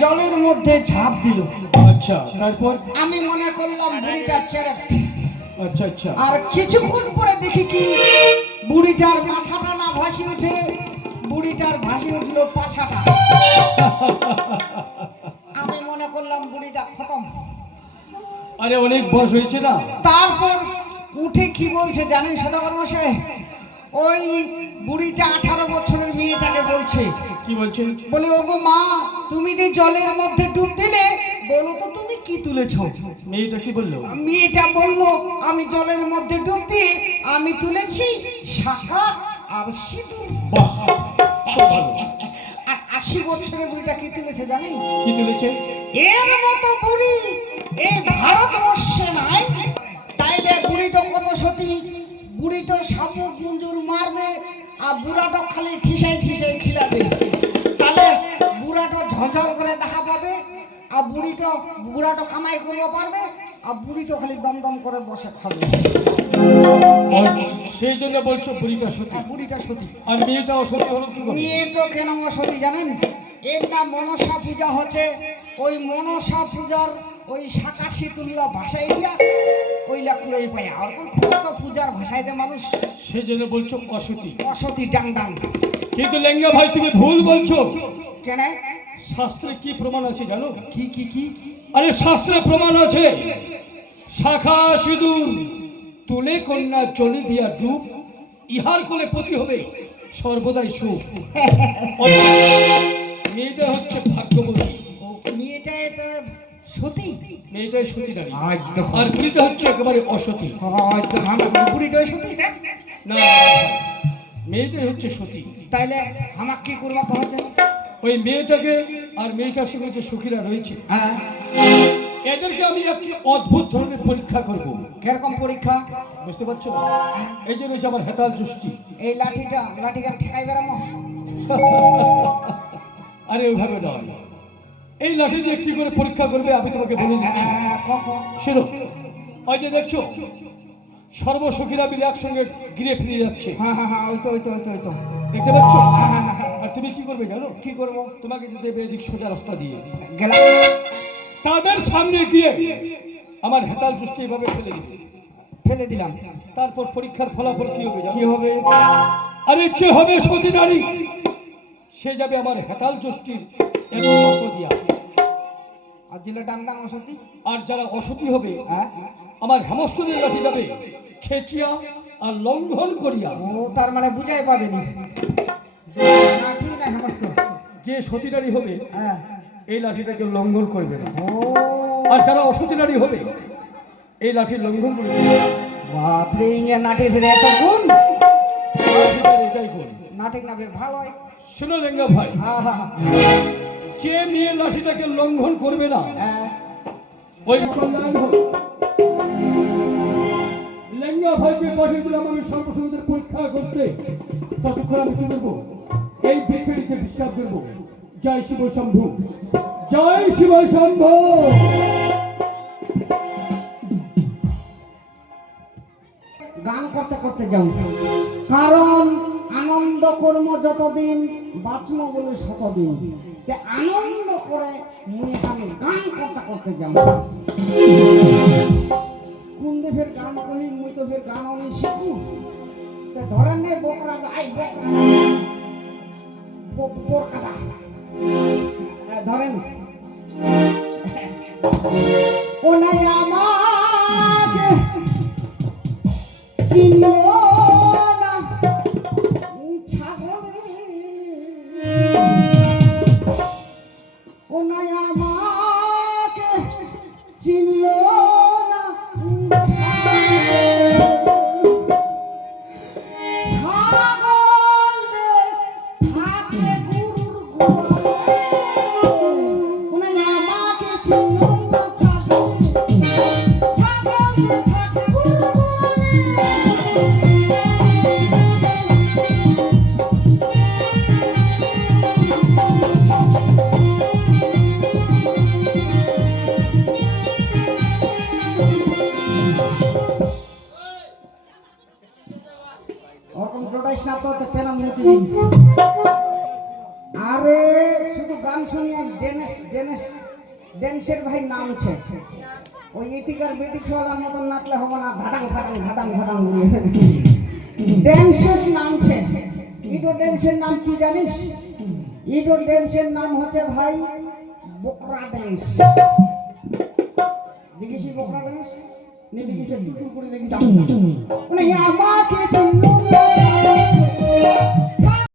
জলের মধ্যে ঝাঁপ দিল। আচ্ছা, তারপর? আমি মনে করলাম বুড়িটা ছেড়ে। আচ্ছা আচ্ছা। আর কিছুক্ষণ পরে দেখি কি বুড়িটার মাথাটা না ভাসি উঠে, বুড়িটার ভাসি উঠলো পাছাটা। আমি মনে করলাম বুড়িটা খতম। আরে অনেক বয়স হয়েছে না। তারপর উঠে কি বলছে জানেন সদাগর মশাই? ওই বুড়িটা 18 বছরের মেয়েটাকে বলছে। কি বলছে? বলে ওগো মা, তুমি যে জলের মধ্যে ডুব দিলে, বলো তো তুমি কি তুলেছো? মেয়েটা কি বললো? মেয়েটা বলল আমি জলের মধ্যে ডুব দিয়ে আমি তুলেছি শাঁখা আর সিঁদুর। বাহ, খুব ভালো। আর 80 বছরের বুড়িটা কি তুলেছে জানেন? কি তুলেছে? এর মতো বুড়ি এই ভারতবর্ষে নাই। তাইলে বুড়িটা কত সতী, বুড়িটা শামুক মঞ্জুর মারবে আর বুড়াটা খালি ঠিসাই ঠিসাই খিলাবে। তাহলে বুড়াটা ঝলঝল করে দেখা পাবে আর বুড়াটা কামাই করতে পারবে আর বুড়িটা খালি দমদম করে বসে খাবে। সেই জন্য বলছো বুড়িটা সতী? বুড়িটা সতী। আর মেয়েটা অসতী হলো কি করে? মেয়েটা কেন অসতী জানেন? এর না মনসা পূজা হচ্ছে, ওই মনসা পূজার ওই শাঁখা সিঁদুরলা ভাষাই দিয়া ওইলা কুড়াই পায়। আর কোন তো পূজার ভাষায় দে মানুষ, সেই জন্য বলছো অসতী। অসতী ডাং ডাং। কিন্তু লেঙ্গা ভাই তুমি ভুল বলছো। কেন? শাস্ত্রে কি প্রমাণ আছে জানো? কি কি কি? আরে শাস্ত্রে প্রমাণ আছে, শাখা সিঁদুর তুলে কন্যা জলে দিয়া ডুব, ইহার কোলে পতি হবে সর্বদাই সুখ। মেয়েটা হচ্ছে ভাগ্যবতী। মেয়েটা এটা সতী? মেয়েটাই সতী নারী। একদম। আর বুড়িটা হচ্ছে একেবারে অসতী। বুড়িটাই সতী না, মেয়েটাই হচ্ছে সতী। তাইলে আমাকে কি করবা হচ্ছে? ওই মেয়েটাকে আর মেয়েটার সঙ্গে যে সখীরা রয়েছে, হ্যাঁ, এদেরকে আমি একটি অদ্ভুত ধরনের পরীক্ষা করব। কিরকম পরীক্ষা? বুঝতে পারছো? এই যে রয়েছে আমার হেতাল যষ্টি। এই লাঠিটা ঠেকাই বেড়াবো? আরে ওইভাবে নয়, এই লাঠি দিয়ে কি করে পরীক্ষা করবে আমি তোমাকে বলে দিচ্ছি। শোনো, ওই যে দেখছো সর্বসখীরা মিলে একসঙ্গে ঘিরে ফিরে যাচ্ছে। হ্যাঁ হ্যাঁ হ্যাঁ, ওই তো ওই তো ওই তো ওই তো দেখতে পাচ্ছ? আর তুমি কি করবে জানো? কি করবো? তোমাকে যেতে হবে এদিক সোজা রাস্তা দিয়ে, গেলাম তাদের সামনে গিয়ে আমার হেতাল যষ্টি এভাবে ফেলে দিলাম। তারপর পরীক্ষার ফলাফল কি হবে কি হবে? আরে কে হবে সতী নারী, সে যাবে আমার হেতাল যষ্টির দিয়া। আর দিলে ডাং ডাং অসতী? আর যারা অসতী হবে, হ্যাঁ, আমার হেমস্তদের লাঠি যাবে খেচিয়া আর লঙ্ঘন করিয়া। ও তার মানে বুঝাই পাবেনি। না ঠিক না হেমস্ত। যে সতী নারী হবে হ্যাঁ, এই লাঠিটাকে লঙ্ঘন করবে না। ও আর যারা অসতী নারী হবে এই লাঠির লঙ্ঘন করবে। বাপরে, ইয়ে নাটে ফিরে এত গুণ। এটাই করি। নাটক না বেশ ভালো হয়। শোনো লেঙ্গা ভাই, আহা, যে মেয়ে লাঠিটাকে লঙ্ঘন করবে না হ্যাঁ, ওই লেঙ্গা ভাইকে পাঠিয়ে দিলাম আমি সর্বসঙ্গীদের পরীক্ষা করতে। ততক্ষণ আমি কি করবো? এই বৃক্ষের নিচে বিশ্বাস করবো। জয় শিব শম্ভু, জয় শিব শম্ভু। গান করতে করতে যাও, কারণ আনন্দ কর্ম যতদিন বাঁচব বলে শতদিন। আনন্দ করে মুই এখানে গান করতে করতে যাও। কোন দেশের গান করি মুই তো ফের গান আমি শিখু। ধরেন নে বকরা আই বকরা ধরেন ও নাই আমাকে চিনলো না ছাগলে, ও নাই আমাকে চিনলো না ছাগলে থাকে গুরুর গোয়ালে, ও নাই আমাকে চিনলো না ছাগলে থাকে গুরুর আরে শুধু গান শুনি আজ ড্যান্সের ভাই নামছে ওই ইতিকার বেটি ছোয়ালার মতন নাচলে হবে না ঘাটাং ঘাটাং ঘাটাং ঘাটাং ড্যান্সের নামছে ইডো ড্যান্সের নাম কি জানিস ইডো ড্যান্সের নাম হচ্ছে ভাই বকরা ড্যান্স দেখিস বকরা ড্যান্স নে দেখিস টুকু করে দেখি মানে আমাকে